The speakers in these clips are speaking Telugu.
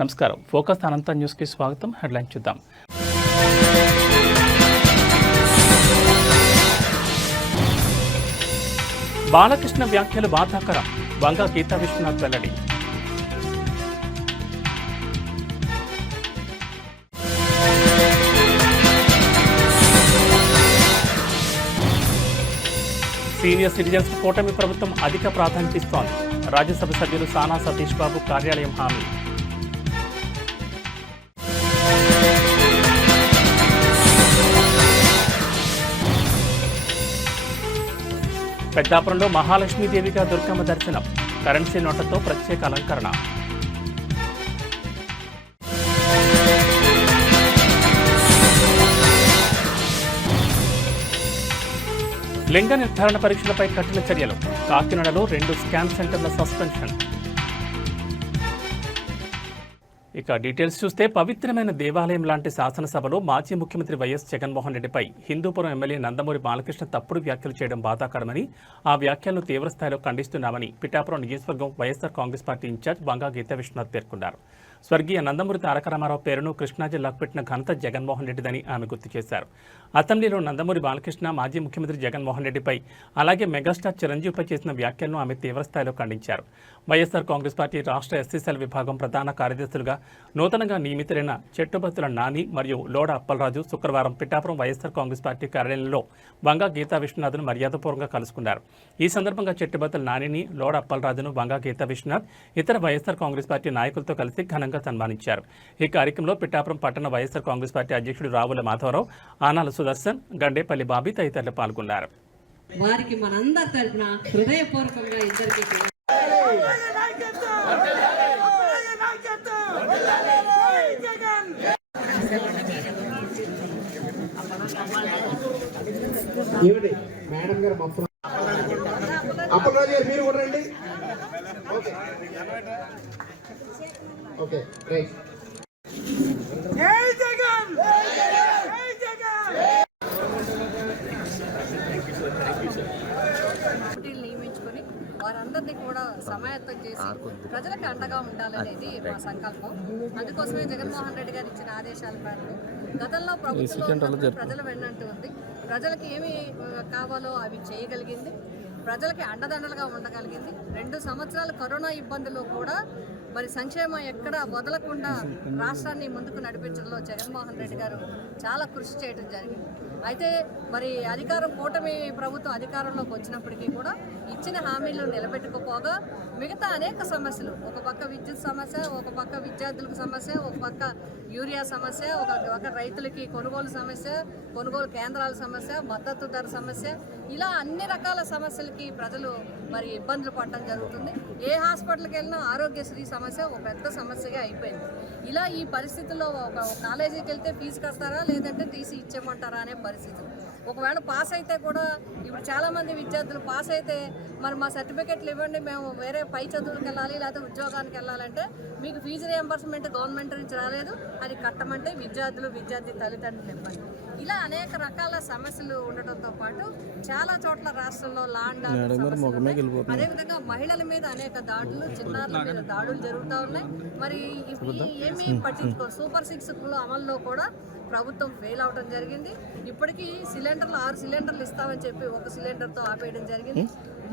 నమస్కారం. ఫోకస్ అనంత న్యూస్కి స్వాగతం. హెడ్లైన్ చూద్దాం. బాలకృష్ణ వ్యాఖ్యలు బాధాకరం. వంగ గీతా విశ్వనాథ్ వెల్లడి. సీనియర్ సిటిజన్స్ కూటమి ప్రభుత్వం అధిక ప్రాధాన్యత ఇస్తోంది. రాజ్యసభ సభ్యులు సానా సతీష్ బాబు కార్యాలయం హామీ. పెద్దాపురంలో మహాలక్ష్మీదేవిగా దుర్గమ్మ దర్శనం. కరెన్సీ నోట్లతో ప్రత్యేక అలంకరణ. లింగ నిర్ధారణ పరీక్షలపై కఠిన చర్యలు. కాకినాడలో 2 స్కాన్ సెంటర్ల సస్పెన్షన్. ఇక డీటెయిల్స్ చూస్తే, పవిత్రమైన దేవాలయం లాంటి శాసనసభలో మాజీ ముఖ్యమంత్రి వైఎస్ జగన్మోహన్ రెడ్డిపై హిందూపురం ఎమ్మెల్యే నందమూరి బాలకృష్ణ తప్పుడు వ్యాఖ్యలు చేయడం బాధాకరమని, ఆ వ్యాఖ్యలను తీవ్రస్థాయిలో ఖండిస్తున్నామని పిఠాపురం నియోజకవర్గం వైఎస్ఆర్ కాంగ్రెస్ పార్టీ ఇన్ఛార్జ్ వంగ గీతా విశ్వనాథ్ పేర్కొన్నారు. స్వర్గీయ నందమూరి తారక రామారావు పేరును కృష్ణా జిల్లాకు పెట్టిన ఘనత జగన్మోహన్ రెడ్డిదని ఆమె గుర్తు చేశారు. అసెంబ్లీలో నందమూరి బాలకృష్ణ మాజీ ముఖ్యమంత్రి జగన్మోహన్ రెడ్డిపై, అలాగే మెగాస్టార్ చిరంజీవిపై చేసిన వ్యాఖ్యలను ఆమె తీవ్రస్థాయిలో ఖండించారు. వైఎస్ఆర్ కాంగ్రెస్ పార్టీ రాష్ట్ర ఎస్సీసీల విభాగం ప్రధాన కార్యదర్శులుగా నూతనంగా నియమితులైన చెట్టుబత్తుల నాని మరియు లోడ అప్పలరాజు శుక్రవారం పిఠాపురం వైఎస్ఆర్ కాంగ్రెస్ పార్టీ కార్యాలయంలో వంగ గీతా విశ్వనాథ్ను మర్యాదపూర్వకంగా కలుసుకున్నారు. ఈ సందర్భంగా చెట్టుబత్తుల నానిని, లోడ అప్పలరాజును వంగ గీతా విశ్వనాథ్ ఇతర వైఎస్ఆర్ కాంగ్రెస్ పార్టీ నాయకులతో కలిసి ఘనంగా సన్మానించారు. ఈ కార్యక్రమంలో పిఠాపురం పట్టణ వైఎస్ఆర్ కాంగ్రెస్ పార్టీ అధ్యక్షుడు రావుల మాధవరావు, ఆనాల సుదర్శన్, గండేపల్లి బాబీ తదితరులు పాల్గొన్నారు. వారికి మనందరి తరపున హృదయపూర్వకంగా ఇద్దరికి మేడం గారు అప్పలరాజు గారు మీరు కూడా రండి. Okay right. నియమించుకొని వారందరినీ కూడా సమాయత్తం చేసి ప్రజలకు అండగా ఉండాలనేది మా సంకల్పం. అందుకోసమే జగన్మోహన్ రెడ్డి గారు ఇచ్చిన ఆదేశాల మేరకు గతంలో ప్రభుత్వంలో ప్రజల వెన్నంటూ ఉంది. ప్రజలకు ఏమి కావాలో అవి చేయగలిగింది, ప్రజలకి అండదండలుగా ఉండగలిగింది. 2 సంవత్సరాల కరోనా ఇబ్బందులు కూడా మరి సంక్షేమం ఎక్కడ వదలకుండా రాష్ట్రాన్ని ముందుకు నడిపించడంలో జగన్మోహన్ రెడ్డి గారు చాలా కృషి చేయడం జరిగింది. అయితే మరి కూటమి ప్రభుత్వం అధికారంలోకి వచ్చినప్పటికీ కూడా ఇచ్చిన హామీలను నిలబెట్టుకోపోగా మిగతా అనేక సమస్యలు, ఒక పక్క విద్యుత్ సమస్య, ఒక పక్క విద్యార్థులకు సమస్య, ఒక పక్క యూరియా సమస్య, ఒక రైతులకి కొనుగోలు సమస్య, కొనుగోలు కేంద్రాల సమస్య, మద్దతు ధర సమస్య, ఇలా అన్ని రకాల సమస్యలకి ప్రజలు మరి ఇబ్బందులు పడటం జరుగుతుంది. ఏ హాస్పిటల్కి వెళ్ళినా ఆరోగ్యశ్రీ సమస్య ఒక పెద్ద సమస్యగా అయిపోయింది. ఇలా ఈ పరిస్థితుల్లో ఒక కాలేజీకి వెళ్తే ఫీజు కడతారా లేదంటే టీసీ ఇచ్చేయమంటారా అనే పరిస్థితులు. ఒకవేళ పాస్ అయితే కూడా ఇప్పుడు చాలామంది విద్యార్థులు పాస్ అయితే మరి మా సర్టిఫికెట్లు ఇవ్వండి, మేము వేరే పై చదువులకు వెళ్ళాలి లేకపోతే ఉద్యోగానికి వెళ్ళాలంటే మీకు ఫీజు రియంబర్స్మెంట్ గవర్నమెంట్ నుంచి రాలేదు, అది కట్టమంటే విద్యార్థి తల్లిదండ్రులు ఇవ్వండి. ఇలా అనేక రకాల సమస్యలు ఉండటంతో పాటు చాలా చోట్ల రాష్ట్రంలో లాండ్ అదేవిధంగా మహిళల మీద అనేక దాడులు, చిన్నారుల మీద దాడులు జరుగుతూ ఉన్నాయి. మరి ఏమీ పట్టించుకో సూపర్ 6 అమల్లో కూడా ప్రభుత్వం ఫెయిల్ అవడం జరిగింది. ఇప్పటికీ 6 సిలిండర్లు ఇస్తామని చెప్పి 1 సిలిండర్తో ఆపేయడం జరిగింది.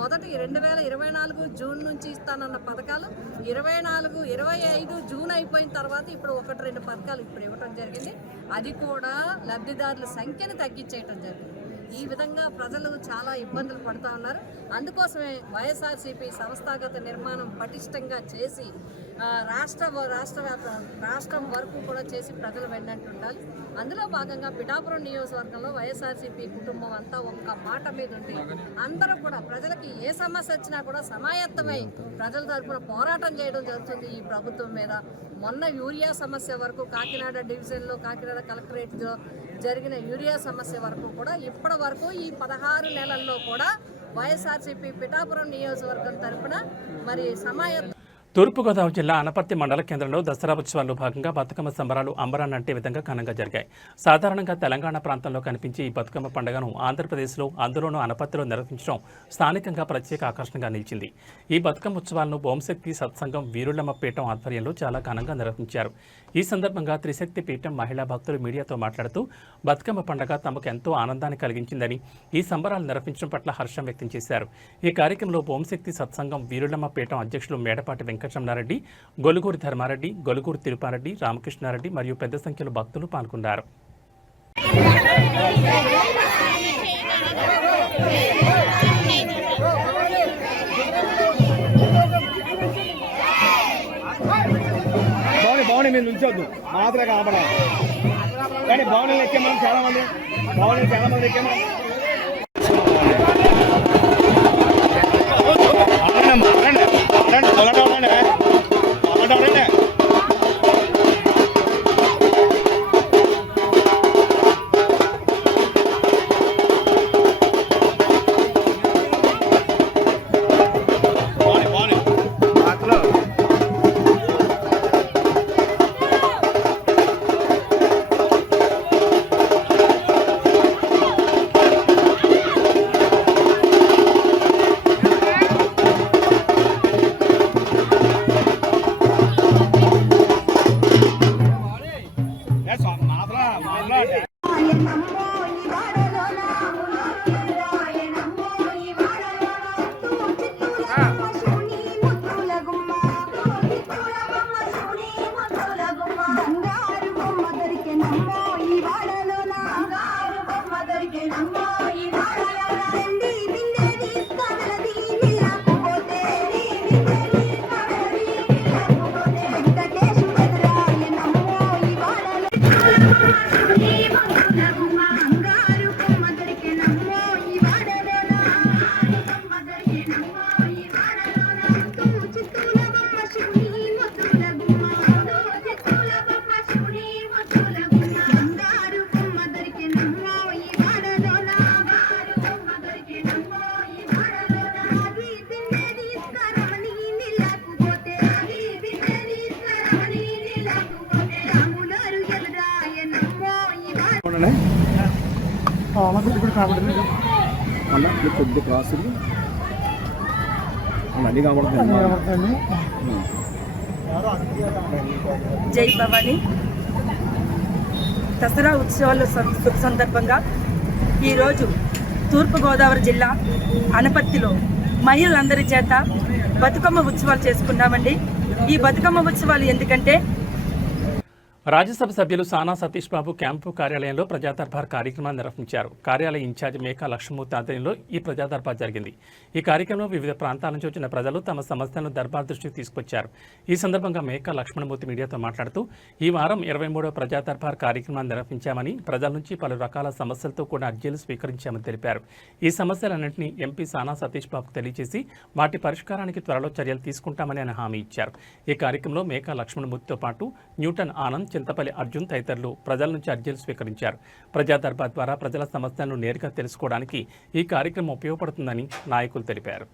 మొదటి 2024 జూన్ నుంచి ఇస్తానన్న పథకాలు 25 జూన్ అయిపోయిన తర్వాత ఇప్పుడు 1-2 పథకాలు ఇప్పుడు ఇవ్వడం జరిగింది. అది కూడా లబ్ధిదారుల సంఖ్యను తగ్గించేయటం జరిగింది. ఈ విధంగా ప్రజలు చాలా ఇబ్బందులు పడుతూ ఉన్నారు. అందుకోసమే వైఎస్ఆర్సీపీ సంస్థాగత నిర్మాణం పటిష్టంగా చేసి రాష్ట్రం వరకు కూడా చేసి ప్రజలు వెన్నంటి ఉండాలి. అందులో భాగంగా పిఠాపురం నియోజకవర్గంలో వైఎస్ఆర్సీపీ కుటుంబం అంతా ఒక్క మాట మీద ఉండి అందరూ కూడా ప్రజలకి ఏ సమస్య వచ్చినా కూడా సమాయత్తమై ప్రజల తరపున పోరాటం చేయడం జరుగుతుంది ఈ ప్రభుత్వం మీద. మొన్న యూరియా సమస్య వరకు కాకినాడ డివిజన్లో, కాకినాడ కలెక్టరేట్లో జరిగిన యూరియా సమస్య వరకు కూడా ఇప్పటి వరకు ఈ 16 నెలల్లో కూడా వైఎస్ఆర్సీపీ పిఠాపురం నియోజకవర్గం తరపున మరి తూర్పుగోదావరి జిల్లా అనపర్తి మండల కేంద్రంలో దసరా ఉత్సవాల్లో భాగంగా బతుకమ్మ సంబరాలు అంబరాన్నంటే విధంగా ఘనంగా జరిగాయి. సాధారణంగా తెలంగాణ ప్రాంతంలో కనిపించే ఈ బతుకమ్మ పండుగను ఆంధ్రప్రదేశ్లో, అందులోనూ అనపర్తిలో నిర్వహించడం స్థానికంగా ప్రత్యేక ఆకర్షణగా నిలిచింది. ఈ బతుకమ్మ ఉత్సవాలను ఓంశక్తి సత్సంగం వీరులమ్మ పీఠం ఆధ్వర్యంలో చాలా ఘనంగా నిర్వహించారు. ఈ సందర్భంగా త్రిశక్తి పీఠం మహిళా భక్తులు మీడియాతో మాట్లాడుతూ బతుకమ్మ పండుగ తమకు ఎంతో ఆనందాన్ని కలిగించిందని, ఈ సంబరాలు నిర్వహించడం పట్ల హర్షం వ్యక్తం చేశారు. ఈ కార్యక్రమంలో ఓంశక్తి సత్సంగం వీరులమ్మ పీఠం అధ్యక్షులు మేడపాటి వెంకటరమణారెడ్డి, గొలుగూరి ధర్మారెడ్డి, గొలుగూరి తిరుపారెడ్డి, రామకృష్ణారెడ్డి మరియు పెద్ద సంఖ్యలో భక్తులు పాల్గొన్నారు. బాగున్నాయి మీరు నుంచొద్దు మాత్రమే కనపడాలి కానీ బాగున్నాయి ఎక్కే మనం చాలా మంది ఎక్కే మనం కొద్ది క్రాసులు అన్నీ కనబడుతుంది. జై భవాని. దసరా ఉత్సవాల సందర్భంగా ఈరోజు తూర్పుగోదావరి జిల్లా అనపర్తిలో మహిళలందరి చేత బతుకమ్మ ఉత్సవాలు చేసుకున్నామండి. ఈ బతుకమ్మ ఉత్సవాలు ఎందుకంటే రాజ్యసభ సభ్యులు సానా సతీష్ బాబు క్యాంపు కార్యాలయంలో ప్రజా దర్బార్ కార్యక్రమాన్ని నిర్వహించారు. కార్యాలయ ఇన్ఛార్జి మేకా లక్ష్మణమూర్తి ఆధ్వర్యంలో ఈ ప్రజా దర్బార్ జరిగింది. ఈ కార్యక్రమంలో వివిధ ప్రాంతాల నుంచి వచ్చిన ప్రజలు తమ సమస్యలను దర్బార్ దృష్టికి తీసుకొచ్చారు. ఈ సందర్భంగా మేకా లక్ష్మణమూర్తి మీడియాతో మాట్లాడుతూ ఈ వారం 23వ ప్రజా దర్బార్ కార్యక్రమాన్ని నిర్వహించామని, ప్రజల నుంచి పలు రకాల సమస్యలతో కూడా అర్జీలు స్వీకరించామని తెలిపారు. ఈ సమస్యలన్నింటినీ ఎంపీ సానా సతీష్ బాబుకు తెలియజేసి వాటి పరిష్కారానికి త్వరలో చర్యలు తీసుకుంటామని ఆయన హామీ ఇచ్చారు. ఈ కార్యక్రమంలో మేకా లక్ష్మణమూర్తితో పాటు న్యూటన్ ఆనంద్, చింతపల్లి అర్జున్ తదితరులు ప్రజల నుంచి అర్జీలు స్వీకరించారు. ప్రజా దర్బార్ ద్వారా ప్రజల సమస్యలను నేరుగా తెలుసుకోవడానికి ఈ కార్యక్రమం ఉపయోగపడుతుందని నాయకులు తెలిపారు.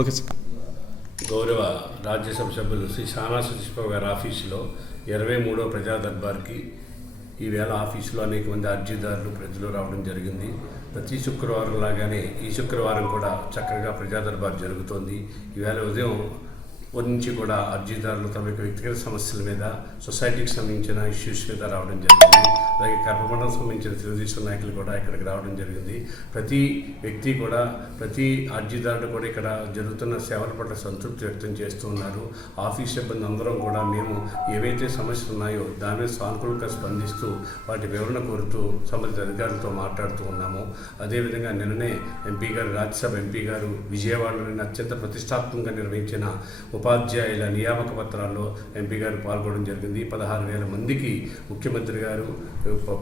Okay sir. గౌరవ రాజ్యసభ సభ్యులు శ్రీ సానా సతీష్ బాబు గారి ఆఫీసులో 23వ ప్రజా దర్బార్కి ఈవేళ ఆఫీసులో అనేక మంది అర్జీదారులు ప్రజలు రావడం జరిగింది. ప్రతి శుక్రవారం లాగానే ఈ శుక్రవారం కూడా చక్కగా ప్రజా దర్బార్ జరుగుతోంది. ఈవేళ ఉదయం నుంచి కూడా అర్జీదారులు తమ యొక్క వ్యక్తిగత సమస్యల మీద, సొసైటీకి సంబంధించిన ఇష్యూస్ మీద రావడం జరిగింది. అలాగే కర్మమండలం సంబంధించిన తెలుగుదేశం నాయకులు కూడా ఇక్కడికి రావడం జరిగింది. ప్రతి వ్యక్తి కూడా, ప్రతి అర్జీదారుడు కూడా ఇక్కడ జరుగుతున్న సేవల పట్ల సంతృప్తి వ్యక్తం చేస్తూ ఉన్నారు. ఆఫీస్ సిబ్బంది అందరం కూడా మేము ఏవైతే సమస్యలు ఉన్నాయో దాని మీద సానుకూలంగా స్పందిస్తూ వాటి వివరణ కోరుతూ సంబంధిత అధికారులతో మాట్లాడుతూ ఉన్నాము. అదేవిధంగా నిన్ననే ఎంపీ గారు, రాజ్యసభ ఎంపీ గారు విజయవాడలోని అత్యంత ప్రతిష్టాత్మకంగా నిర్వహించిన ఉపాధ్యాయుల నియామక పత్రాల్లో ఎంపీ గారు పాల్గొనడం జరిగింది. 16,000 మందికి ముఖ్యమంత్రి గారు,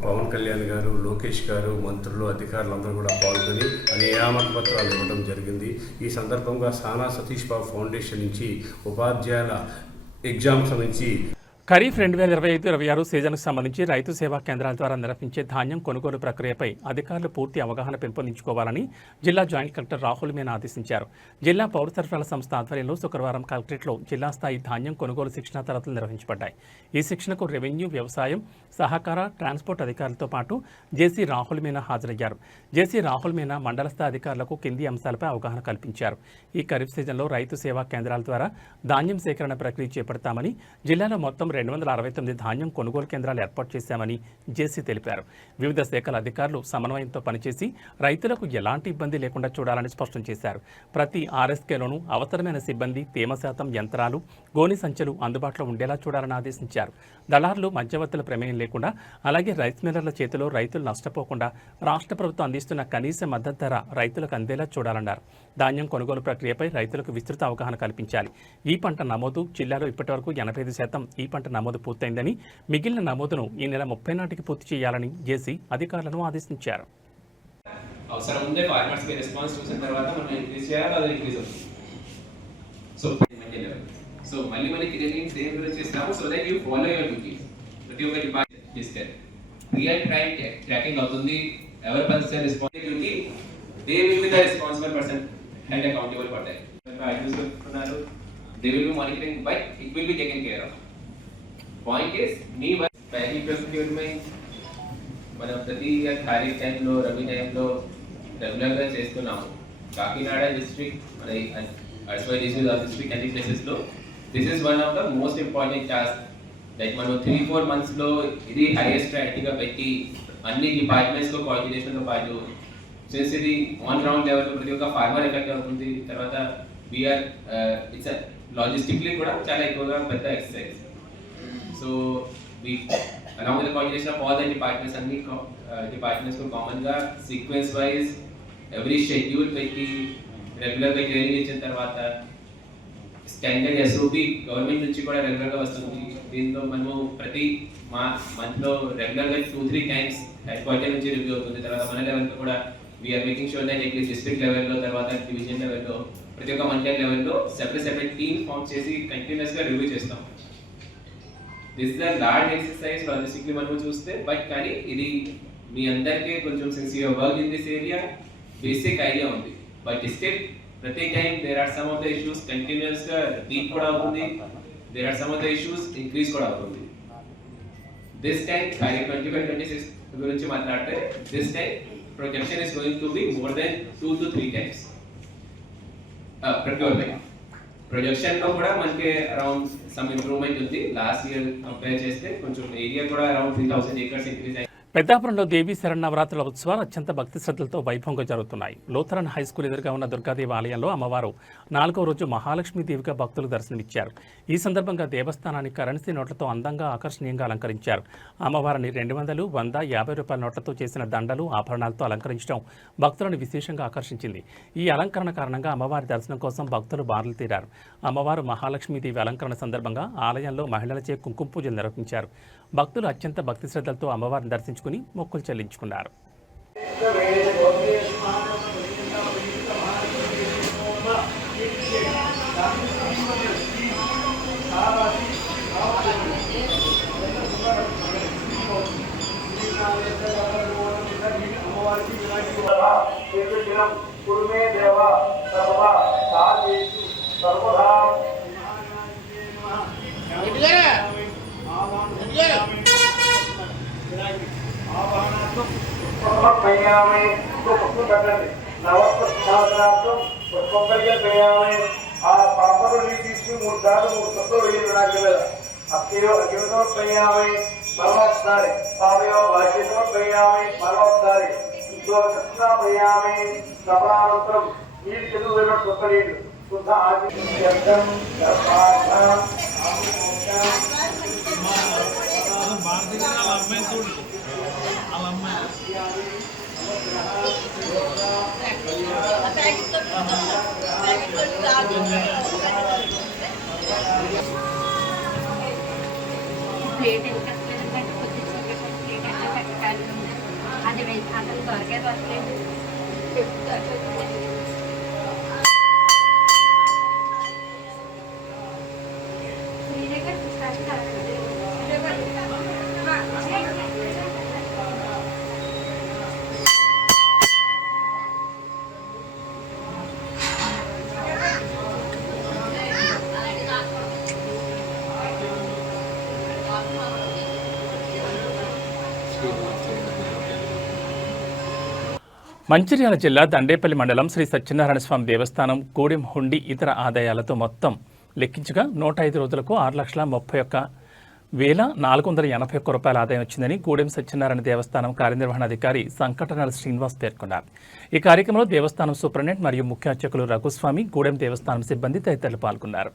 పవన్ కళ్యాణ్ గారు, లోకేష్ గారు, మంత్రులు, అధికారులు అందరూ కూడా పాల్గొని నియామక పత్రాలు ఇవ్వడం జరిగింది. ఈ సందర్భంగా సానా సతీష్ బాబు ఫౌండేషన్ నుంచి ఉపాధ్యాయుల ఎగ్జామ్ సంబంధించి ఖరీఫ్ 2025-26 సీజన్కు సంబంధించి రైతు సేవా కేంద్రాల ద్వారా నిర్వహించే ధాన్యం కొనుగోలు ప్రక్రియపై అధికారులు పూర్తి అవగాహన పెంపొందించుకోవాలని జిల్లా జాయింట్ కలెక్టర్ రాహుల్ మీనా ఆదేశించారు. జిల్లా పౌర సరఫరాల సంస్థ ఆధ్వర్యంలో శుక్రవారం కలెక్టరేట్లో జిల్లా స్థాయి ధాన్యం కొనుగోలు శిక్షణా తరగతులు నిర్వహించబడ్డాయి. ఈ శిక్షణకు రెవెన్యూ, వ్యవసాయం, సహకార, ట్రాన్స్పోర్ట్ అధికారులతో పాటు జేసీ రాహుల్ మీనా హాజరయ్యారు. జేసీ రాహుల్ మీనా మండల స్థాయి అధికారులకు కింది అంశాలపై అవగాహన కల్పించారు. ఈ ఖరీఫ్ సీజన్లో రైతు సేవా కేంద్రాల ద్వారా ధాన్యం సేకరణ ప్రక్రియ చేపడతామని, జిల్లాలో మొత్తం 269 ధాన్యం కొనుగోలు కేంద్రాలు ఏర్పాటు చేశామని జేసీ తెలిపారు. వివిధ శాఖల అధికారులు సమన్వయంతో పనిచేసి రైతులకు ఎలాంటి ఇబ్బంది లేకుండా చూడాలని స్పష్టం చేశారు. ప్రతి ఆర్ఎస్కేలోనూ అవసరమైన సిబ్బంది, తేమ శాతం, యంత్రాలు, గోని సంచులు అందుబాటులో ఉండేలా చూడాలని ఆదేశించారు. దళారులు, మధ్యవర్తుల ప్రమేయం లేకుండా, అలాగే రైస్ మిల్లర్ల చేతిలో రైతులు నష్టపోకుండా రాష్ట్ర ప్రభుత్వం అందిస్తున్న కనీస మద్దతు ధర రైతులకు అందేలా చూడాలన్నారు. ధాన్యం కొనుగోలు ప్రక్రియపై రైతులకు విస్తృత అవగాహన కల్పించాలి. ఈ పంట నమోదు జిల్లాలో ఇప్పటివరకు 85% ఈ పంట నమోదు పూర్తయిందని, మిగిలిన నమోదును ఈ నెల 30 నాటికి పూర్తి చేయాలని జేసీ అధికారులను ఆదేశించారు. అవసరం ఉండే ఫార్మర్స్ కి రెస్పాన్స్ చూసిన తర్వాత మనం ఇంక్రీజ్ చేయాలి, అది ఇంక్రీజ్ అవుతుంది. సో మళ్ళీ మనకి ట్రైనింగ్ సేమ్ గురించి ఇస్తాము. So that you follow your duties. ప్రతి ఒక్క department discuss real time tracking అవుతుంది. ఎవరి person response duty, they will be the responsible person and accountable for that. They will be monitoring, but it will be taken care of. Point is me work పైకి ప్రొసీడ్యూర్ మనం ప్రతి ఖరీఫ్ టైంలో, రబీ టైంలో రెగ్యులర్గా చేస్తున్నాము. కాకినాడ డిస్ట్రిక్ట్, మన డిస్ట్రిక్ట్ అన్ని ప్లేసెస్లో this is one of the most important task. Like మనం 3-4 monthsలో ఇది హైయెస్ట్ ప్రయారిటీగా పెట్టి అన్ని డిపార్ట్మెంట్స్లో కోఆర్డినేషన్తో పాటు, సిన్స్ ఇది ఆన్ గ్రౌండ్ లెవెల్లో ప్రతి ఒక్క ఫార్మర్ ఎఫెక్ట్ అవుతుంది. తర్వాత వీఆర్ ఇట్స్ లాజిస్టిక్లీ కూడా చాలా ఎక్కువగా పెద్ద exercise. So we, along with the coordination of all the departments, and departments को common गा sequence wise every schedule పెట్టి రెగ్యులర్ గా ట్రైనింగ్ ఇచ్చిన తర్వాత స్టాండర్డ్ SOP గవర్నమెంట్ నుంచి కూడా రెగ్యులర్ గా వస్తుంది. దీంతో మనము ప్రతి మంత్ లో రెగ్యులర్ గా 2-3 టైమ్స్ హెడ్ క్వార్టర్ నుంచి రివ్యూ అవుతుంది. తర్వాత మన లెవెల్ కూడా we are making sure that at least district లెవెల్లో, తర్వాత డివిజన్ లెవెల్లో, ప్రతి ఒక్క మండల్ లెవెల్లో సెపరేట్ టీమ్ ఫామ్ చేసి కంటిన్యూస్ గా రివ్యూ చేస్తాం. This is a large exercise logistically మనం చూస్తే, బట్ కానీ ఇది మీ అందరికీ కొంచెం sincere work in this area basic idea ఉంది. బట్ స్టిల్ ప్రతి time there are some of the issues continuous గా రీడ్ కూడా అవుతుంది, there are some of the issues increase కూడా అవుతుంది. దిస్ టైం 2025-26 గురించి మాట్లాడితే this time projection is going to be more than 2 to 3 times procurement. Projection లో కూడా మనకి అరౌండ్ సమ్ ఇంప్రూవ్మెంట్ ఉంది. లాస్ట్ ఇయర్ కంపేర్ చేస్తే కొంచెం ఏరియా కూడా అరౌండ్ 3,000 acres ఇంక్రీజ్ అయింది. పెద్దాపురంలో దేవీ శరన్నవరాత్రుల ఉత్సవాలు అత్యంత భక్తి శ్రద్ధలతో వైభవంగా జరుగుతున్నాయి. లూథరన్ హై స్కూల్ ఎదురుగా ఉన్న దుర్గాదేవి ఆలయంలో అమ్మవారు 4వ రోజు మహాలక్ష్మీదేవిగా భక్తులు దర్శనమిచ్చారు. ఈ సందర్భంగా దేవస్థానాన్ని కరెన్సీ నోట్లతో అందంగా, ఆకర్షణీయంగా అలంకరించారు. అమ్మవారిని 200, 100, 50 రూపాయల నోట్లతో చేసిన దండలు, ఆభరణాలతో అలంకరించడం భక్తులను విశేషంగా ఆకర్షించింది. ఈ అలంకరణ కారణంగా అమ్మవారి దర్శనం కోసం భక్తులు బారులు తీరారు. అమ్మవారు మహాలక్ష్మీదేవి అలంకరణ సందర్భంగా ఆలయంలో మహిళలచే కుంకుమ పూజలు నిర్వహించారు. భక్తులు అత్యంత భక్తి శ్రద్ధలతో అమ్మవారిని దర్శించుకుని మొక్కులు చెల్లించుకున్నారు. ఆ పాపలు తీసుకుని 3 సార్లు 3 సొప్పులు వేయాలి నాకు అగ్నితోపయామి మరొకసారి పాపయో వాక్యతోపయామి మరొకసారి దక్షిణాపయామి సమానంతరం నీళ్ళు చెరువు వేయడం గొప్ప నీళ్ళు శుద్ధ ఆదిత్యం ప్లేట్ ఎంత పెట్టాలి అది అసలు దొరకలేదు మంచిర్యాల జిల్లా దండేపల్లి మండలం శ్రీ సత్యనారాయణ స్వామి దేవస్థానం గూడెం హుండీ ఇతర ఆదాయాలతో మొత్తం లెక్కించగా 105 రోజులకు 6,31,481 రూపాయల ఆదాయం వచ్చిందని గూడెం సత్యనారాయణ దేవస్థానం కార్యనిర్వహణాధికారి సంకటనాల శ్రీనివాస్ పేర్కొన్నారు. ఈ కార్యక్రమంలో దేవస్థానం సూపరింటెండెంట్ మరియు ముఖ్య అర్చకులు రఘుస్వామి, గూడెం దేవస్థానం సిబ్బంది తదితరులు పాల్గొన్నారు.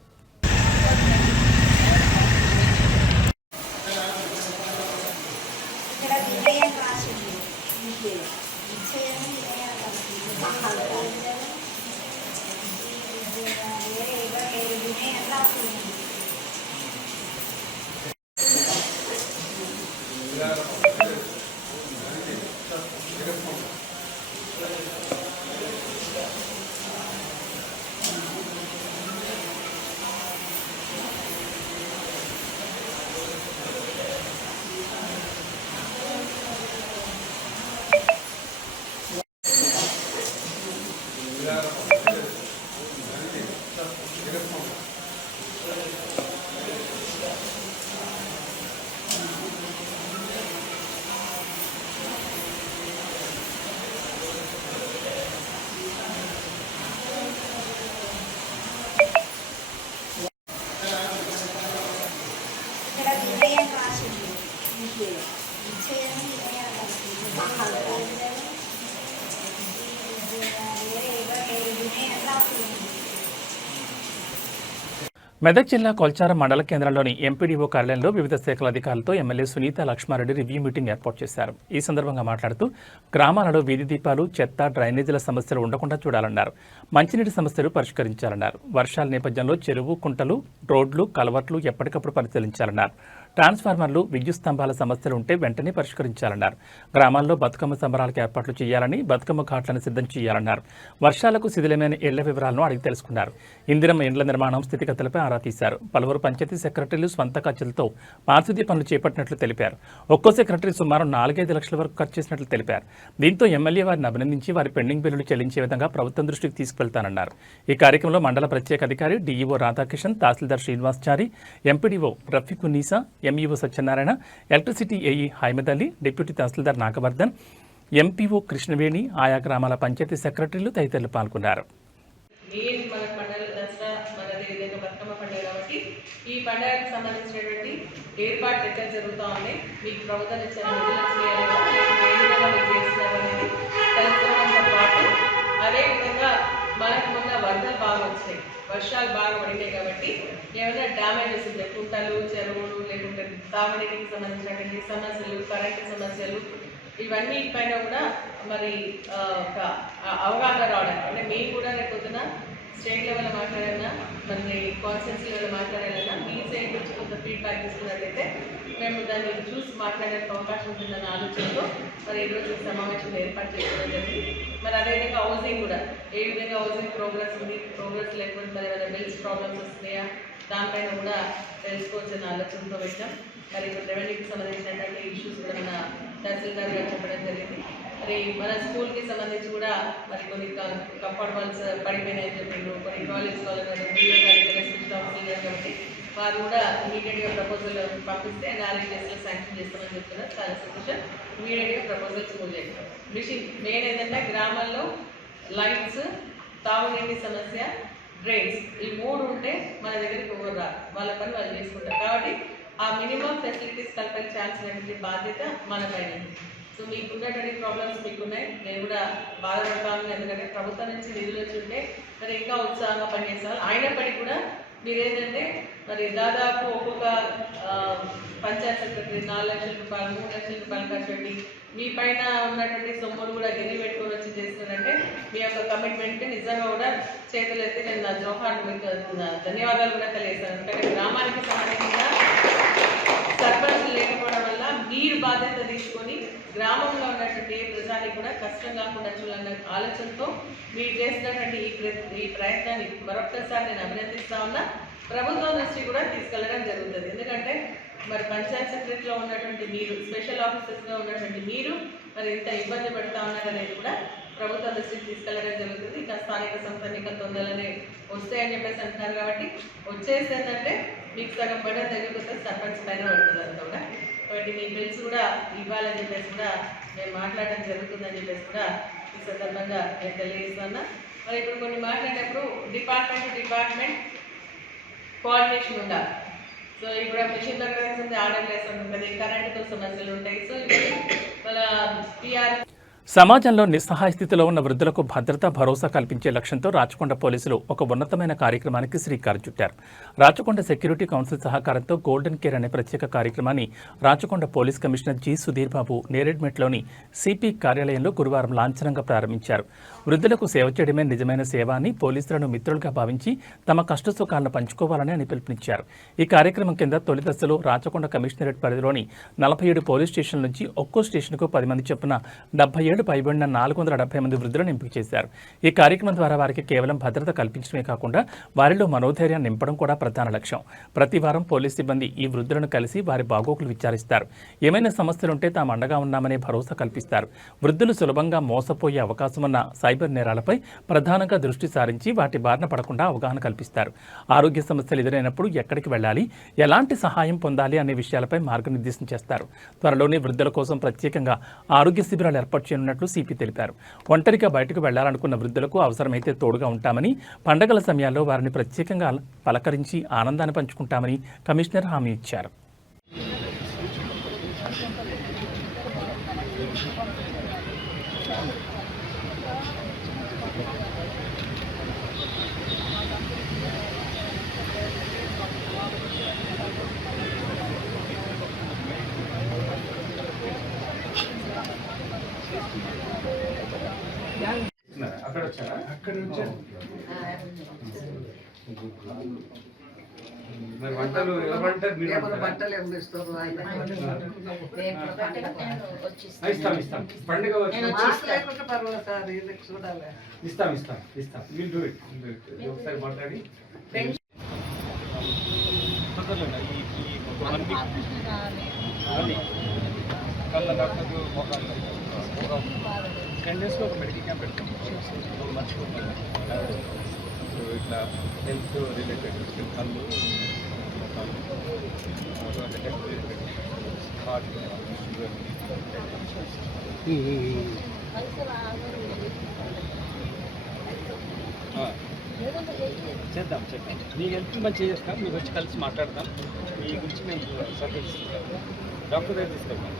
మెదక్ జిల్లా కొల్చారం మండల కేంద్రంలోని ఎంపీడీఓ కార్యాలయంలో వివిధ శాఖల అధికారులతో MLA Sunitha Laxma Reddy review meeting ఏర్పాటు చేశారు. ఈ సందర్భంగా మాట్లాడుతూ గ్రామాలలో వీధి దీపాలు, చెత్త, డ్రైనేజీల సమస్యలు ఉండకుండా చూడాలన్నారు. మంచినీటి సమస్యలు పరిష్కరించాలన్నారు. వర్షాల నేపథ్యంలో చెరువు, కుంటలు, రోడ్లు, కలవర్ట్లు ఎప్పటికప్పుడు పరిశీలించాలన్నారు. ట్రాన్స్ఫార్మర్లు, విద్యుత్ స్తంభాల సమస్యలు ఉంటే వెంటనే పరిష్కరించాలన్నారు. గ్రామాల్లో బతుకమ్మ సంబరాలకు ఏర్పాట్లు చేయాలని, బతుకమ్మ ఘాట్లను సిద్ధం చేయాలన్నారు. వర్షాలకు శిథిలమైన ఇళ్ల వివరాలను అడిగి తెలుసుకున్నారు. ఇందిరమ్మ ఇండ్ల నిర్మాణం స్థితిగతులపై ఆరా తీశారు. పలువురు పంచాయతీ సెక్రటరీలు స్వంత ఖర్చులతో పారిశుద్ధ్య పనులు చేపట్టినట్లు తెలిపారు. ఒక్కో సెక్రటరీ సుమారు 4-5 లక్షల వరకు ఖర్చు చేసినట్లు తెలిపారు. దీంతో ఎమ్మెల్యే వారిని అభినందించి వారి పెండింగ్ బిల్లులు చెల్లించే విధంగా ప్రభుత్వం దృష్టికి తీసుకువెళ్తానన్నారు. ఈ కార్యక్రమంలో మండల ప్రత్యేక అధికారి DEO Radhakishan, tahsildar Srinivaschari, MPDO Rafiqunnisa, MEO Satyanarayana, electricity AE Hymad Ali, deputy tahsildar Nagavardhan, MPO Krishnaveni, ఆయా గ్రామాల పంచాయతీ సెక్రటరీలు తదితరులు పాల్గొన్నారు. ఈ పండుగకు సంబంధించినటువంటి ఏర్పాట్లు ఎక్కడ జరుగుతూ ఉన్నాయి, మీకు ప్రభుత్వం ఇచ్చిన తెలుసుకోవడంతో పాటు అదేవిధంగా మనకు మొన్న వరదలు బాగా వచ్చినాయి, వర్షాలు బాగా పడినాయి కాబట్టి ఏమైనా డ్యామేజెస్ ఉంటాయి, కుంటలు, చెరువులు, లేకుంటే తాగునీటికి సంబంధించినటువంటి సమస్యలు, కరెంటు సమస్యలు, ఇవన్నీ పైన కూడా మరి ఒక అవగాహన రావడానికి, అంటే మేము కూడా రేపొద్దున స్టేట్ లెవెల్ మాట్లాడాలన్నా, మరి కాన్స్టిట్యూన్సీ లెవెల్ మాట్లాడాలన్నా మీ సైడ్ నుంచి కొంత ఫీడ్బ్యాక్ ఇస్తున్నట్టయితే మేము దాన్ని చూసి మాట్లాడడానికి అవకాశం ఉంటుందన్న ఆలోచనతో మరి ఈరోజు సమావేశం ఏర్పాటు చేసుకోవడం జరిగింది. మరి అదేవిధంగా హౌసింగ్ కూడా ఏ విధంగా హౌసింగ్ ప్రోగ్రెస్ ఉంది, ప్రోగ్రెస్ లేకపోతే మరి ఏమైనా బిల్స్ ప్రాబ్లమ్స్ వస్తున్నాయా, దానిపైన కూడా తెలుసుకోవచ్చన్న ఆలోచనతో పెట్టాం. మరి ఇప్పుడు రెవెన్యూకి సంబంధించినటువంటి ఇష్యూస్ కూడా మన తహసీల్దార్ గారు చెప్పడం జరిగింది. మరి మన స్కూల్కి సంబంధించి కూడా మరి కొన్ని కంపౌండ్ వాల్స్ పడిపోయినాయని చెప్పిండ్రు, కొన్ని కాలేజ్ కావాలన్నారు, వీడియో కాబట్టి వారు కూడా ఇమీడియట్గా ప్రపోజల్ పంపిస్తే NRHSలో శాంక్షన్ చేస్తామని చెప్తున్నారు. చాలా సంతోషం. ఇమీడియట్గా ప్రపోజల్స్ మూవ్ చేస్తాం. మిషన్ మెయిన్ ఏంటంటే గ్రామాల్లో లైట్స్, తాగునీటి సమస్య, డ్రైన్స్ ఈ 3 ఉంటే మన దగ్గరికి ఎవరు రా, వాళ్ళ పని వాళ్ళు చేసుకుంటారు. కాబట్టి ఆ మినిమం ఫెసిలిటీస్ కల్పించాల్సినటువంటి బాధ్యత మన పైన. సో మీకు ఉన్నటువంటి ప్రాబ్లమ్స్ మీకున్నాయి, నేను కూడా బాధపడతా ఉన్నాను. ఎందుకంటే ప్రభుత్వం నుంచి నిధులు వచ్చి ఉంటే మరి ఇంకా ఉత్సాహంగా పనిచేస్తారు. అయినప్పటికీ కూడా మీరు ఏంటంటే మరి దాదాపు ఒక్కొక్క పంచాయత్ సెక్రటరీ 4 లక్షల రూపాయలు 3 లక్షల రూపాయలు ఖర్చు పెట్టి మీ పైన ఉన్నటువంటి సొమ్ములు కూడా గిరి పెట్టుకొని వచ్చి చేస్తున్నారంటే మీ యొక్క కమిట్మెంట్ నిజంగా కూడా చేతులు ఎత్తి నేను నా జోహార్ మీకు ధన్యవాదాలు కూడా తెలియజేస్తాను. ఎందుకంటే గ్రామానికి సంబంధించిన సర్పంచ్ లేకపోవడం వల్ల మీరు బాధ్యత తీసుకొని గ్రామంలో ఉన్నటువంటి ప్రజానికి కూడా కష్టం కాకుండా చూడాలన్న ఆలోచనతో మీరు చేసినటువంటి ఈ ప్రయత్నాన్ని మరొకసారి నేను అభినందిస్తా ఉన్నా. ప్రభుత్వం దృష్టి కూడా తీసుకెళ్ళడం జరుగుతుంది. ఎందుకంటే మరి పంచాయత్ సెక్రటరీలో ఉన్నటువంటి మీరు, స్పెషల్ ఆఫీసర్స్గా ఉన్నటువంటి మీరు మరి ఇంత ఇబ్బంది పడుతూ ఉన్నారనేది కూడా ప్రభుత్వ దృష్టికి తీసుకెళ్ళడం జరుగుతుంది. ఇంకా స్థానిక సంస్థ ఎన్నికలు తొందరనే వస్తాయని చెప్పేసి అంటున్నారు. కాబట్టి వచ్చేసేందంటే మీకు సగం పడ తగ్గిపోతే సర్పంచ్ పైన పడుతుంది అంతా కూడా. కాబట్టి మీ బిల్స్ కూడా ఇవ్వాలని చెప్పేసి కూడా మేము మాట్లాడడం జరుగుతుందని చెప్పేసి కూడా ఈ సందర్భంగా నేను తెలియజేస్తున్నా. మరి ఇప్పుడు కొన్ని మాట్లాడేటప్పుడు డిపార్ట్మెంట్ కోఆర్డినేషన్ ఉండాలి. సో ఇప్పుడు మిషన్ దగ్గర ఆర్డర్ లేసం ఉంటుంది, కరెంటుతో సమస్యలు ఉంటాయి. సో ఇప్పుడు మన PR సమాజంలో నిస్సహాయ స్థితిలో ఉన్న వృద్ధులకు భద్రత, భరోసా కల్పించే లక్ష్యంతో రాచకొండ పోలీసులు ఒక ఉన్నతమైన కార్యక్రమానికి శ్రీకారం చుట్టారు. రాచకొండ సెక్యూరిటీ కౌన్సిల్ సహకారంతో గోల్డెన్ కేర్ అనే ప్రత్యేక కార్యక్రమాన్ని Rachakonda police commissioner G. Sudheer Babu నేరేడ్మెట్లోని సిపి కార్యాలయంలో గురువారం లాంఛనంగా ప్రారంభించారు. వృద్ధులకు సేవ చేయడమే నిజమైన సేవ అని, పోలీసులను మిత్రులుగా భావించి తమ కష్టసుఖాలను పంచుకోవాలని అని పిలుపునిచ్చారు. ఈ కార్యక్రమం కింద తొలి దశలో రాచకొండ కమిషనరేట్ పరిధిలోని 47 పోలీస్ స్టేషన్ల నుంచి ఒక్కో స్టేషన్కు 10 మంది చొప్పున 77 పైబడిన 470 మంది వృద్ధులను ఎంపిక చేశారు. ఈ కార్యక్రమం ద్వారా వారికి కేవలం భద్రత కల్పించడమే కాకుండా వారిలో మనోధైర్యాన్ని నింపడం కూడా ప్రధాన లక్ష్యం. ప్రతి వారం పోలీస్ సిబ్బంది ఈ వృద్ధులను కలిసి వారి బాగోగులు విచారిస్తారు. ఏమైనా సమస్యలుంటే తాము అండగా ఉన్నామనే భరోసా కల్పిస్తారు. వృద్ధులు సులభంగా మోసపోయే అవకాశం ఉన్న సైబర్ నేరాలపై ప్రధానంగా దృష్టి సారించి వాటి బారిన పడకుండా అవగాహన కల్పిస్తారు. ఆరోగ్య సమస్యలు ఎదురైనప్పుడు ఎక్కడికి వెళ్ళాలి, ఎలాంటి సహాయం పొందాలి అనే విషయాలపై మార్గనిర్దేశం చేస్తారు. త్వరలోనే వృద్ధుల కోసం ప్రత్యేకంగా ఆరోగ్య శిబిరాలు ఏర్పాటు చేయనున్నట్లు సిపి తెలిపారు. ఒంటరిగా బయటకు వెళ్లాలనుకున్న వృద్ధులకు అవసరమైతే తోడుగా ఉంటామని, పండగల సమయాల్లో వారిని ప్రత్యేకంగా పలకరించి ఆనందాన్ని పంచుకుంటామని కమిషనర్ హామీ ఇచ్చారు. అక్కడ వచ్చారా? అక్కడ వచ్చారు. మరి వంటలు ఎవరంటారు? మీరు ఇస్తాం. పండుగ ఇస్తాం. We'll do it. ఒకసారి మాట్లాడి కళ్ళ డాక్టర్లు 10 డేస్లో ఒక మెడికల్ క్యాంప్ పెడతాం. మర్చిపోతాం. ఇట్లా హెల్త్ రిలేటెడ్ కళ్ళు, హెల్త్ రిలేటెడ్, హార్ట్, షుగర్. చేద్దాం. మీ హెల్త్ మంచిగా చేస్తాం. మీకు వచ్చి కలిసి మాట్లాడతాం. మీ గురించి మేము సర్వీస్ ఇస్తాం. డాక్టర్ దగ్గర తీసుకెళ్తాం.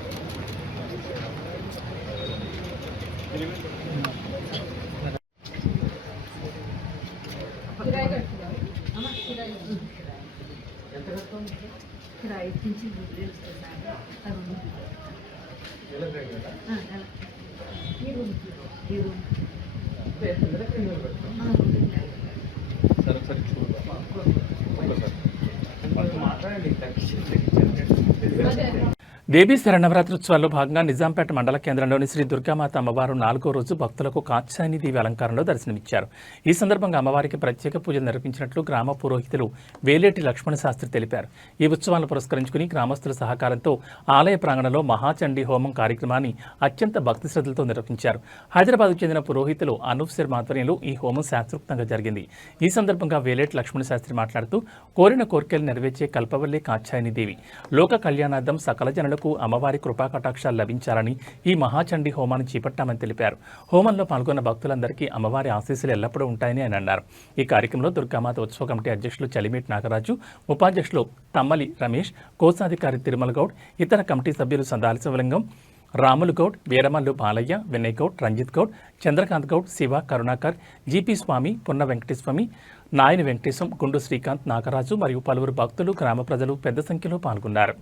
దేవీ శరణవరాత్రోత్సవాల్లో భాగంగా నిజాంపేట మండల కేంద్రంలోని శ్రీ దుర్గామాత అమ్మవారు 4గో రోజు భక్తులకు కాత్యాయని దేవి అలంకారంలో దర్శనమిచ్చారు. ఈ సందర్భంగా అమ్మవారికి ప్రత్యేక పూజలు నిర్వహించినట్లు గ్రామ పురోహితులు వేలేటి లక్ష్మణ శాస్త్రి తెలిపారు. ఈ ఉత్సవాలను పురస్కరించుకుని గ్రామస్తుల సహకారంతో ఆలయ ప్రాంగణంలో మహాచండీ హోమం కార్యక్రమాన్ని అత్యంత భక్తి శ్రద్ధలతో నిర్వహించారు. హైదరాబాద్కు చెందిన పురోహితులు అనూప్ శర్మ ఆధ్వర్యంలో ఈ హోమం శాస్త్రోక్తంగా జరిగింది. ఈ సందర్భంగా వేలేటి లక్ష్మణ శాస్త్రి మాట్లాడుతూ కోరిన కోరికలు నెరవేర్చే కల్పవల్లి కాత్యాయని దేవి లోక కళ్యాణార్థం సకల జనులకు అమ్మవారి కృపా కటాక్షాలు లభించాలని ఈ మహాచండీ హోమాన్ని చేపట్టామని తెలిపారు. హోమంలో పాల్గొన్న భక్తులందరికీ అమ్మవారి ఆశీస్సులు ఎల్లప్పుడూ ఉంటాయని ఆయన అన్నారు. ఈ కార్యక్రమంలో దుర్గామాత ఉత్సవ కమిటీ అధ్యక్షులు చలిమేటి నాగరాజు, ఉపాధ్యక్షులు తమ్మలి రమేష్, కోశాధికారి తిరుమల గౌడ్, ఇతర కమిటీ సభ్యులు సందాలి శివలింగం, రాములు గౌడ్, వీరమల్లు బాలయ్య, వినయ్ గౌడ్, రంజిత్ గౌడ్, చంద్రకాంత్ గౌడ్, శివ, కరుణాకర్, జీపీ స్వామి, పున్న వెంకటేశ్వమి, నాయని వెంకటేశం, గుండు శ్రీకాంత్, నాగరాజు మరియు పలువురు భక్తులు, గ్రామ ప్రజలు పెద్ద సంఖ్యలో పాల్గొన్నారు.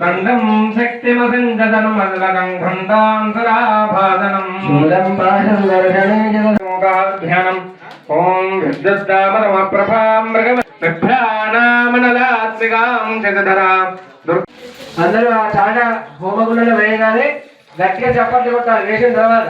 దండం శక్తిమసింగదన్మదలకం ఖండాంతరాభాదనం ధ్యానం ఓం విద్యుద్దామరమప్రభాం మృగభ్రాణామనలాత్మికాం జగధరా. అందరూ ఆ చాట హోమగుండంలో వేయగానే గట్టిగా చప్పట్లు కొట్టాలి. వేసిన తర్వాత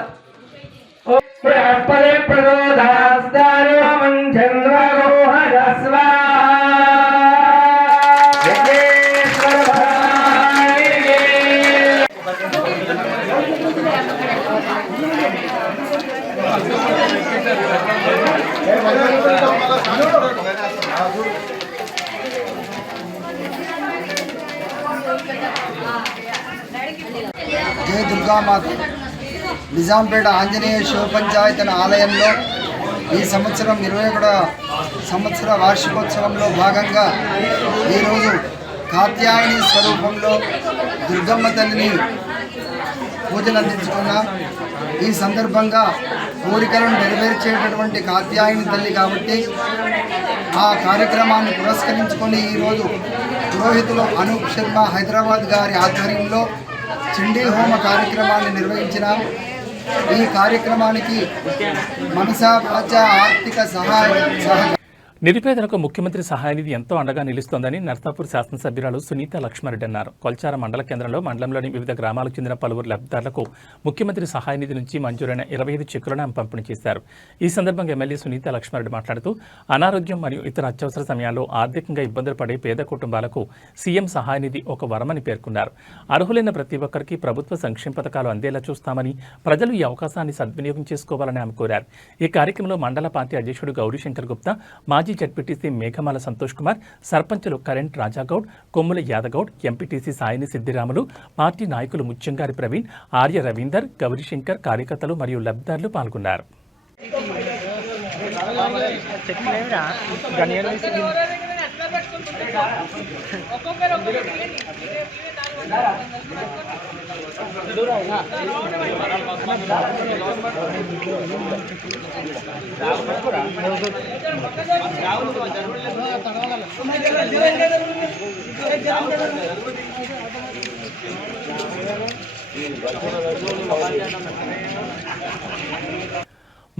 జయ దుర్గామాత నిజాంపేట ఆంజనేయ శివ పంచాయతన ఆలయంలో ఈ సంవత్సరం 21వ సంవత్సర వార్షికోత్సవంలో భాగంగా ఈరోజు కాత్యాయని స్వరూపంలో దుర్గమ్మ తల్లిని పూజలు అందించుకున్నాం. ఈ సందర్భంగా కోరికలను నెరవేర్చేటటువంటి కాత్యాయని తల్లి కాబట్టి ఆ కార్యక్రమాన్ని పురస్కరించుకొని ఈరోజు పురోహితులు అనూప్ శర్మ హైదరాబాద్ గారి ఆధ్వర్యంలో చండీ హోమ కార్యక్రమాన్ని నిర్వహించినాం. ఈ కార్యక్రమానికి మనసా వాచ ఆర్థిక సహాయం నిరుపేదలకు ముఖ్యమంత్రి సహాయనిధి ఎంతో అండగా నిలుస్తోందని నర్సాపూర్ శాసనసభ్యురాలు సునీత లక్ష్మారెడ్డి అన్నారు. కొల్చార మండల కేంద్రంలో మండలంలోని వివిధ గ్రామాలకు చెందిన పలువురు లబ్ధిదారులకు ముఖ్యమంత్రి సహాయనిధి నుంచి మంజూరైన 25 చెక్కులను ఆమె పంపిణీ చేశారు. ఈ సందర్భంగా ఎమ్మెల్యే సునీత లక్ష్మారెడ్డి మాట్లాడుతూ అనారోగ్యం మరియు ఇతర అత్యవసర సమయాల్లో ఆర్థికంగా ఇబ్బందులు పడే పేద కుటుంబాలకు సీఎం సహాయనిధి ఒక వరమని పేర్కొన్నారు. అర్హులైన ప్రతి ఒక్కరికి ప్రభుత్వ సంక్షేమ పథకాలు అందేలా చూస్తామని, ప్రజలు ఈ అవకాశాన్ని సద్వినియోగం చేసుకోవాలని ఆమె కోరారు. ఈ కార్యక్రమంలో మండల పార్టీ అధ్యక్షుడు గౌరీశంకర్ గుప్తా, మాజీ జడ్పీటీసీ మేఘమాల సంతోష్ కుమార్, సర్పంచులు కరెంట్ రాజాగౌడ్, కొమ్ముల యాదగౌడ్, ఎంపీటీసీ సాయిని సిద్దిరాములు, పార్టీ నాయకులు ముత్యంగారి ప్రవీణ్, ఆర్య రవీందర్, గౌరీశంకర్, కార్యకర్తలు మరియు లబ్ధిదారులు పాల్గొన్నారు.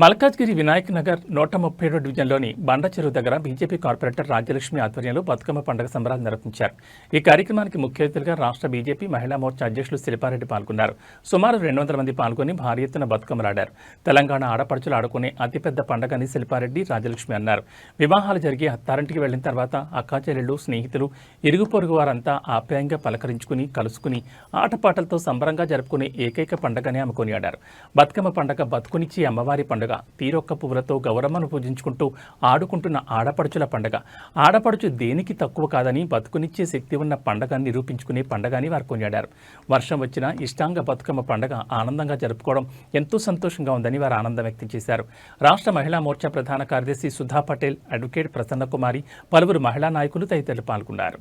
మల్కాజ్గిరి వినాయక్ నగర్ 137 డివిజన్లోని బండచెరువు దగ్గర బీజేపీ కార్పొరేటర్ రాజ్యలక్ష్మి ఆధ్వర్యంలో బతుకమ్మ పండుగ సంబరాలు నిర్వహించారు. ఈ కార్యక్రమానికి ముఖ్య అతిథులుగా రాష్ట్ర బీజేపీ మహిళా మోర్చా అధ్యక్షులు శిల్పారెడ్డి పాల్గొన్నారు. సుమారు 200 మంది పాల్గొని భారీ ఎత్తున బతుకమ్మలాడారు. తెలంగాణ ఆడపడుచులు ఆడుకునే అతిపెద్ద పండుగని శిల్పారెడ్డి, రాజ్యలక్ష్మి అన్నారు. వివాహాలు జరిగి అత్తారింటికి వెళ్లిన తర్వాత అక్కాచెల్లెళ్లు, స్నేహితులు, ఇరుగు పొరుగు వారంతా ఆప్యాయంగా పలకరించుకుని, కలుసుకుని ఆటపాటలతో సంబరంగా జరుపుకునే ఏకైక పండుగని ఆమె కొనియాడారు. బతుకమ్మ పండుగ బతుకునిచ్చి అమ్మవారి పండుగ, తీరొక్క పువ్వులతో గౌరమ్మను పూజించుకుంటూ ఆడుకుంటున్న ఆడపడుచుల పండుగ. ఆడపడుచు దేనికి తక్కువ కాదని, బతుకునిచ్చే శక్తి ఉన్న పండుగని నిరూపించుకునే పండుగని వారు కొనియాడారు. వర్షం వచ్చినా ఇష్టాంగ బతుకమ్మ పండుగ ఆనందంగా జరుపుకోవడం ఎంతో సంతోషంగా ఉందని వారు ఆనందం వ్యక్తం చేశారు. రాష్ట్ర మహిళా మోర్చా ప్రధాన కార్యదర్శి సుధా పటేల్, అడ్వకేట్ ప్రసన్న కుమారి, పలువురు మహిళా నాయకులు తదితరులు పాల్గొన్నారు.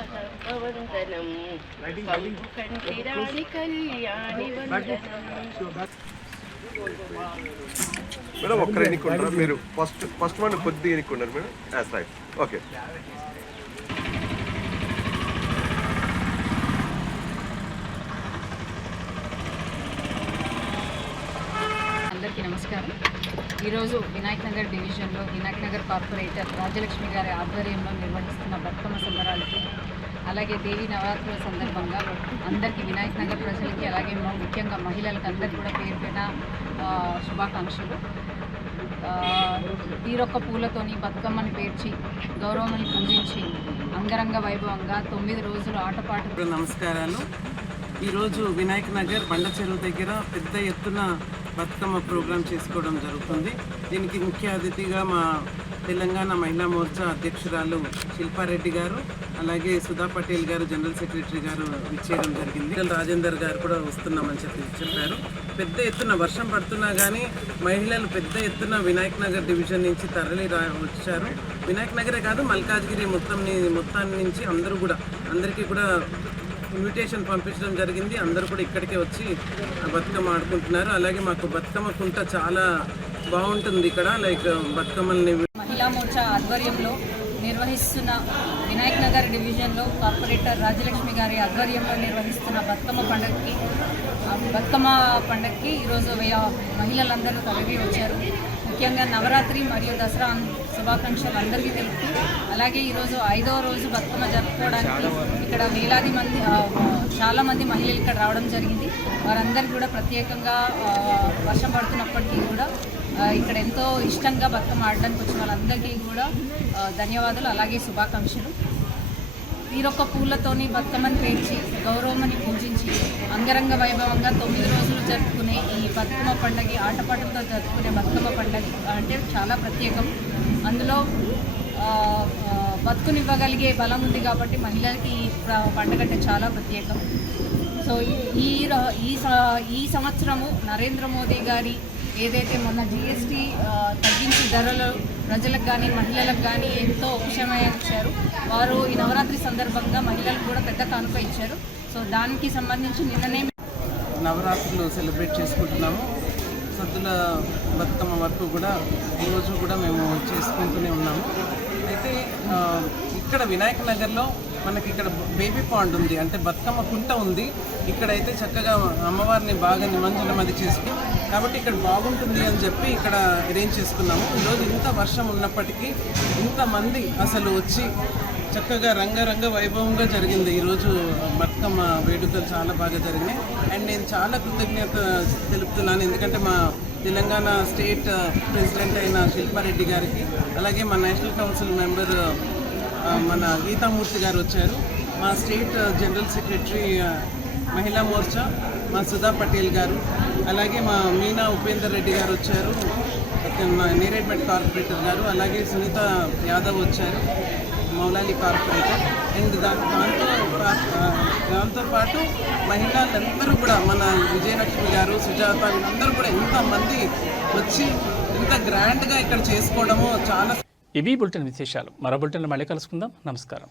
వందనం కంపు కంటి రాణి కళ్యాణి వందనం. మేడం ఒక్కరు ఎన్నుకుంటారా మీరు? ఫస్ట్ వన్ కొద్దిగా ఎన్నుకున్నారు మేడం. Right, okay. అందరికీ నమస్కారం. ఈరోజు వినాయక్ నగర్ డివిజన్లో వినాయక్ నగర్ కార్పొరేటర్ రాజలక్ష్మి గారి ఆధ్వర్యంలో నిర్వహిస్తున్న బతుకమ్మ సంబరాలకి, అలాగే దేవి నవరాత్రుల సందర్భంగా అందరికీ వినాయక్ నగర్ ప్రజలకి, అలాగే ముఖ్యంగా మహిళలకు అందరికీ కూడా పేరు పేరున శుభాకాంక్షలు. తీరొక్క పూలతోని బతుకమ్మని పేర్చి గౌరవమని పూజించి అంగరంగ వైభవంగా 9 రోజులు ఆటపాట. నమస్కారాలు. ఈరోజు వినాయక్ నగర్ బండ చెరువు దగ్గర పెద్ద ఎత్తున బతుకమ్మ ప్రోగ్రాం చేసుకోవడం జరుగుతుంది. దీనికి ముఖ్య అతిథిగా మా తెలంగాణ మహిళా మోర్చా అధ్యక్షురాలు శిల్పారెడ్డి గారు, అలాగే సుధా పటేల్ గారు జనరల్ సెక్రటరీ గారు ఇచ్చేయడం జరిగింది. రాజేందర్ గారు కూడా వస్తున్నామని చెప్పారు. పెద్ద ఎత్తున వర్షం పడుతున్నా కానీ మహిళలు పెద్ద ఎత్తున వినాయక్ నగర్ డివిజన్ నుంచి తరలి వచ్చారు. వినాయక్ నగరే కాదు, మల్కాజ్గిరి మొత్తాన్ని నుంచి అందరికీ కూడా ఇన్విటేషన్ పంపించడం జరిగింది. అందరూ కూడా ఇక్కడికే వచ్చి బతుకమ్మ ఆడుకుంటున్నారు. అలాగే మాకు బతుకమ్మ కుంట చాలా బాగుంటుంది ఇక్కడ. లైక్ బతుకమ్మల్ని మహిళా మోర్చా ఆధ్వర్యంలో నిర్వహిస్తున్న వినాయక్ నగర్ డివిజన్లో కార్పొరేటర్ రాజలక్ష్మి గారి ఆధ్వర్యంలో నిర్వహిస్తున్న బతుకమ్మ పండగకి ఈరోజు మహిళలందరూ తరలి వచ్చారు. ముఖ్యంగా నవరాత్రి మరియు దసరా శుభాకాంక్షలు అందరికీ తెలుపుతూ, అలాగే ఈరోజు 5వ రోజు బతుకమ్మ జరుపుకోవడానికి ఇక్కడ వేలాది మంది చాలామంది మహిళలు ఇక్కడ రావడం జరిగింది. వారందరికీ కూడా ప్రత్యేకంగా వర్షం పడుతున్నప్పటికీ కూడా ఇక్కడ ఎంతో ఇష్టంగా బతుకమ్మ ఆడడానికి వచ్చిన వాళ్ళందరికీ కూడా ధన్యవాదాలు, అలాగే శుభాకాంక్షలు. తీరొక్క పూలతోని బతుకమ్మని పేర్చి గౌరవమని పూజించి అంగరంగ వైభవంగా 9 రోజులు జరుపుకునే ఈ బతుకమ్మ పండుగ, ఆటపాటలతో జరుపుకునే బతుకమ్మ పండుగ అంటే చాలా ప్రత్యేకం. అందులో బతుకునివ్వగలిగే బలం ఉంది కాబట్టి మహిళలకి ఈ పండుగ అంటే చాలా ప్రత్యేకం. సో ఈ సంవత్సరము నరేంద్ర మోదీ గారి ఏదైతే మొన్న GST తగ్గించి ధరలు ప్రజలకు కానీ మహిళలకు కానీ ఎంతో ఉపశమనం ఇచ్చారు. వారు ఈ నవరాత్రి సందర్భంగా మహిళలకు కూడా పెద్ద కానుక ఇచ్చారు. సో దానికి సంబంధించి నిన్ననే నవరాత్రులు సెలబ్రేట్ చేసుకుంటున్నాము. సద్దుల బతుకమ్మ వరకు కూడా ఈరోజు కూడా మేము చేసుకుంటూనే ఉన్నాము. అయితే ఇక్కడ వినాయక్ నగర్లో మనకి ఇక్కడ బేబీ పాండ్ ఉంది, అంటే బతుకమ్మ కుంట ఉంది. ఇక్కడైతే చక్కగా అమ్మవారిని బాగా నిమజ్జనం అది చేసుకుని కాబట్టి ఇక్కడ బాగుంటుంది అని చెప్పి ఇక్కడ అరేంజ్ చేసుకున్నాము. ఈరోజు ఇంత వర్షం ఉన్నప్పటికీ ఇంతమంది అసలు వచ్చి చక్కగా రంగరంగ వైభవంగా జరిగింది. ఈరోజు బతుకమ్మ వేడుకలు చాలా బాగా జరిగినాయి. అండ్ నేను చాలా కృతజ్ఞత తెలుపుతున్నాను, ఎందుకంటే మా తెలంగాణ స్టేట్ ప్రెసిడెంట్ అయిన శిల్పారెడ్డి గారికి, అలాగే మా నేషనల్ కౌన్సిల్ మెంబర్ మన గీతామూర్తి గారు వచ్చారు, మా స్టేట్ జనరల్ సెక్రటరీ మహిళా మోర్చా మా సుధా పటేల్ గారు, అలాగే మా మీనా ఉపేందర్ రెడ్డి గారు వచ్చారు, నేరేడ్మెట్ కార్పొరేటర్ గారు, అలాగే సునీత యాదవ్ వచ్చారు, మౌలాలి కార్పొరేటర్. అండ్ దాంతోపాటు మహిళలందరూ కూడా మన విజయలక్ష్మి గారు, సుజాత, వీళ్ళందరూ కూడా ఎంతమంది వచ్చి ఇంత గ్రాండ్గా ఇక్కడ చేసుకోవడము చాలా. ఇవి బులెటిన్ విశేషాలు. మరో బులెటిన్లో మళ్ళీ కలుసుకుందాం. నమస్కారం.